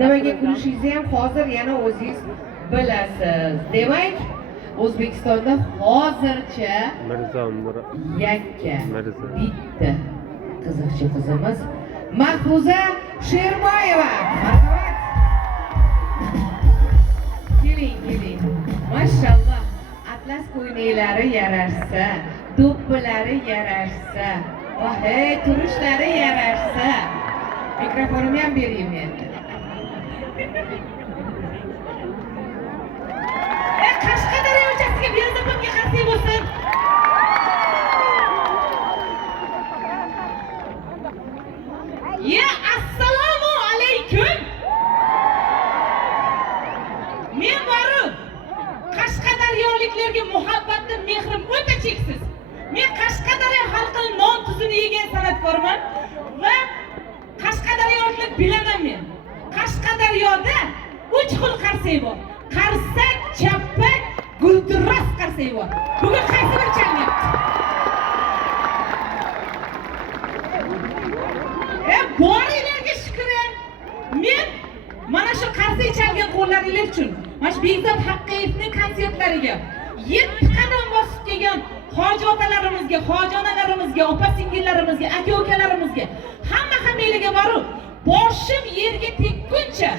Nimaga kulishingizni ham hozir yana o'zingiz bilasiz. Demak, O'zbekistonda hozircha yakka bitta qiziqchi qizimiz Mahfuza Sherboyeva. Marhamat. Keling. Mashallah. Atlas ko'ylaklari yarashsa, do'ppilari yarashsa, va hey, turishlari yarashsa. Mikrofonimni ham bering endi. Qashqadaryo uchasiga Berzapamga qarshi bo'lsin. Ya assalomu alaykum. Men borib Qashqadaryoliklarga muhabbatim, mehrim o'ta cheksiz. Men Qashqadaryo xalqining non tuzini yegan san'atkorman va Qashqadaryoliklar bilaman men. Qashqadaryoda 3 xil qarsak bor. Qarsak, chappak, gulduros qarsak bor. Bugun qaysi bir chalinyapti? Boringlarga shukr. Men mana shu qarsak chalgan qo'llaringlar uchun, mana shu Bekzod Haqqiyevning konsertlariga 7 qadam bosib kelgan hoji otalarimizga, hoji onalarimizga, opa-singillarimizga, aka-ukalarimizga, hamma hammalarga borib, boshim yerga tekkuncha